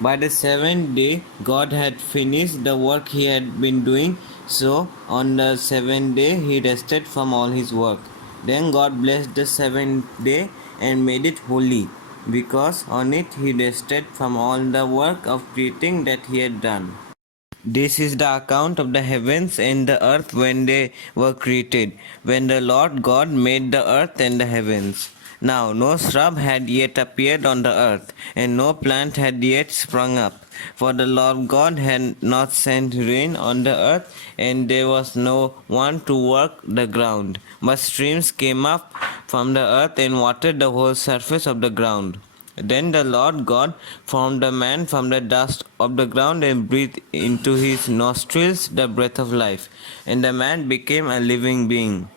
By the seventh day, God had finished the work he had been doing, so on the seventh day he rested from all his work. Then God blessed the seventh day and made it holy, because on it he rested from all the work of creating that he had done. This is the account of the heavens and the earth when they were created, when the Lord God made the earth and the heavens. Now no shrub had yet appeared on the earth, and no plant had yet sprung up, for the Lord God had not sent rain on the earth, and there was no one to work the ground. But streams came up from the earth and watered the whole surface of the ground. Then the Lord God formed a man from the dust of the ground and breathed into his nostrils the breath of life, and the man became a living being.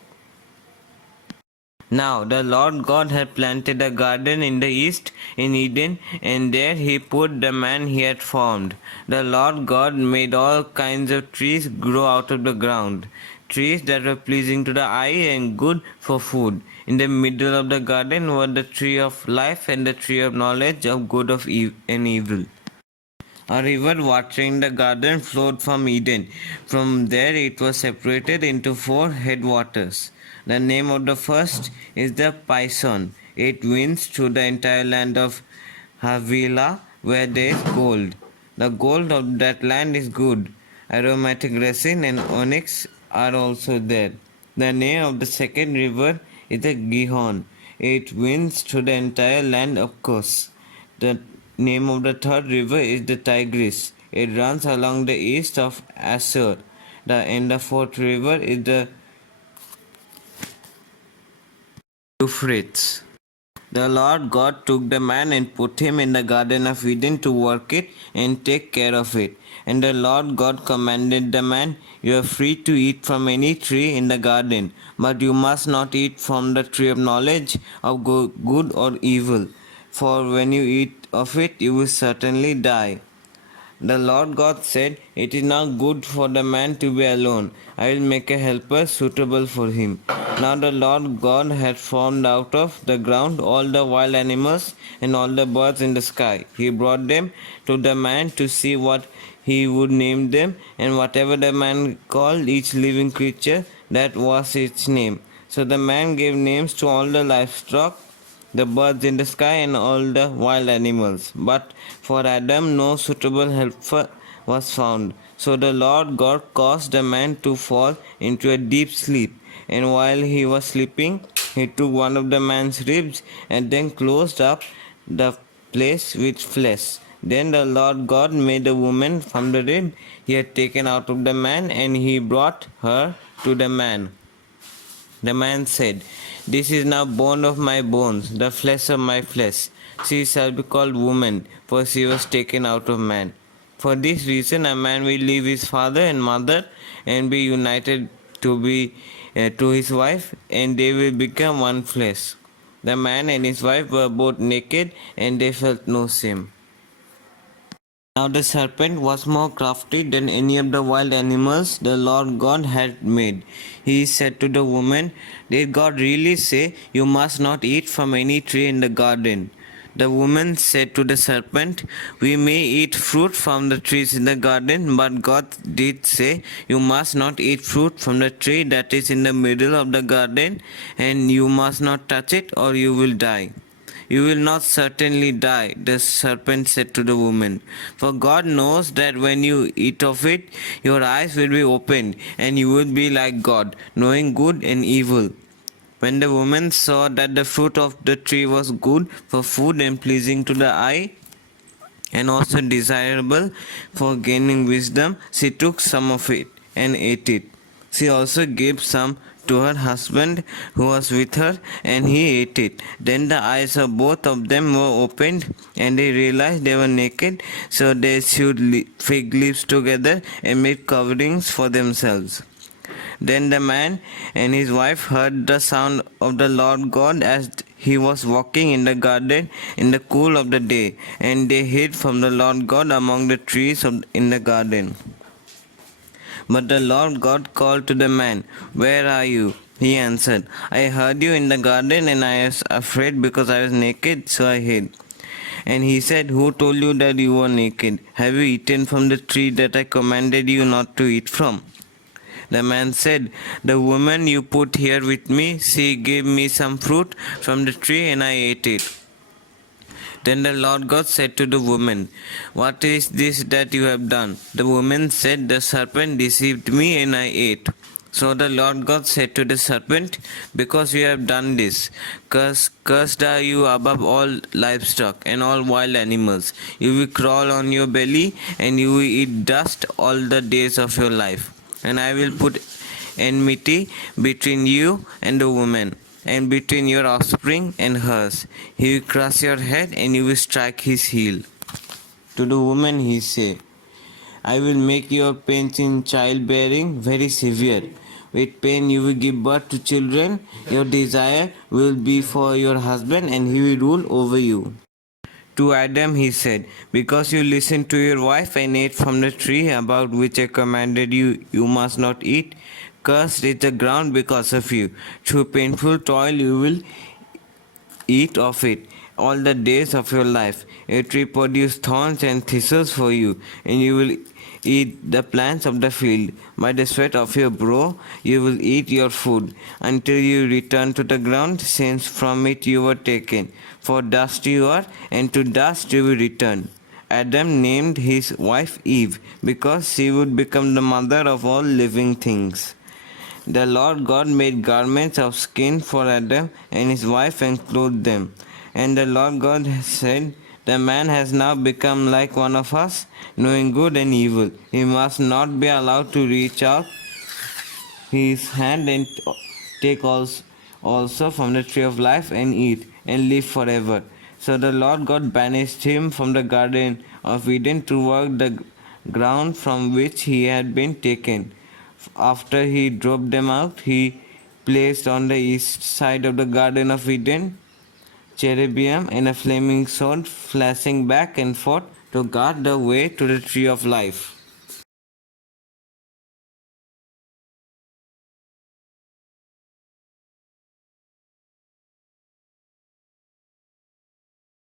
Now the Lord God had planted a garden in the east in Eden, and there he put the man he had formed. The Lord God made all kinds of trees grow out of the ground, trees that were pleasing to the eye and good for food. In the middle of the garden were the tree of life and the tree of knowledge of good and evil. A river watering the garden flowed from Eden. From there it was separated into four headwaters. The name of the first is the Pison. It winds through the entire land of Havilah where there is gold. The gold of that land is good. Aromatic resin and onyx are also there. The name of the second river is the Gihon. It winds through the entire land of Kos. The name of the third river is the Tigris. It runs along the east of Assur. And the fourth river is the Euphrates. The Lord God took the man and put him in the Garden of Eden to work it and take care of it. And the Lord God commanded the man, "You are free to eat from any tree in the garden, but you must not eat from the tree of knowledge of good or evil, for when you eat of it, you will certainly die." The Lord God said, "It is not good for the man to be alone. I will make a helper suitable for him." Now the Lord God had formed out of the ground all the wild animals and all the birds in the sky. He brought them to the man to see what he would name them, and whatever the man called each living creature, that was its name. So the man gave names to all the livestock, the birds in the sky, and all the wild animals. But for Adam no suitable helper was found. So the Lord God caused the man to fall into a deep sleep. And while he was sleeping, he took one of the man's ribs and then closed up the place with flesh. Then the Lord God made a woman from the rib he had taken out of the man, and he brought her to the man. The man said, "This is now bone of my bones, the flesh of my flesh. She shall be called woman, for she was taken out of man. For this reason a man will leave his father and mother and be united to his wife, and they will become one flesh." The man and his wife were both naked, and they felt no shame. Now the serpent was more crafty than any of the wild animals the Lord God had made. He said to the woman, "Did God really say, 'You must not eat from any tree in the garden'?" The woman said to the serpent, "We may eat fruit from the trees in the garden, but God did say, 'You must not eat fruit from the tree that is in the middle of the garden, and you must not touch it, or you will die.'" "You will not certainly die," the serpent said to the woman. "For God knows that when you eat of it, your eyes will be opened, and you will be like God, knowing good and evil." When the woman saw that the fruit of the tree was good for food and pleasing to the eye, and also desirable for gaining wisdom, she took some of it and ate it. She also gave some to her husband who was with her, and he ate it. Then the eyes of both of them were opened, and they realized they were naked, so they sewed fig leaves together and made coverings for themselves. Then the man and his wife heard the sound of the Lord God as he was walking in the garden in the cool of the day, and they hid from the Lord God among the trees in the garden. But the Lord God called to the man, "Where are you?" He answered, "I heard you in the garden, and I was afraid because I was naked, so I hid." And he said, "Who told you that you were naked? Have you eaten from the tree that I commanded you not to eat from?" The man said, "The woman you put here with me, she gave me some fruit from the tree and I ate it." Then the Lord God said to the woman, "What is this that you have done?" The woman said, "The serpent deceived me and I ate." So the Lord God said to the serpent, "Because you have done this, cursed are you above all livestock and all wild animals. You will crawl on your belly and you will eat dust all the days of your life. And I will put enmity between you and the woman, and between your offspring and hers. He will crush your head and you will strike his heel." To the woman he said, "I will make your pains in childbearing very severe. With pain you will give birth to children. Your desire will be for your husband and he will rule over you." To Adam he said, "Because you listened to your wife and ate from the tree about which I commanded you, you must not eat. Cursed is the ground because of you. Through painful toil you will eat of it all the days of your life. A tree produces thorns and thistles for you, and you will eat the plants of the field. By the sweat of your brow you will eat your food, until you return to the ground, since from it you were taken. For dust you are, and to dust you will return." Adam named his wife Eve, because she would become the mother of all living things. The Lord God made garments of skin for Adam and his wife and clothed them. And the Lord God said, "The man has now become like one of us, knowing good and evil. He must not be allowed to reach out his hand and take also from the tree of life and eat and live forever." So the Lord God banished him from the Garden of Eden to work the ground from which he had been taken. After he drove them out, he placed on the east side of the Garden of Eden cherubim and a flaming sword flashing back and forth to guard the way to the tree of life.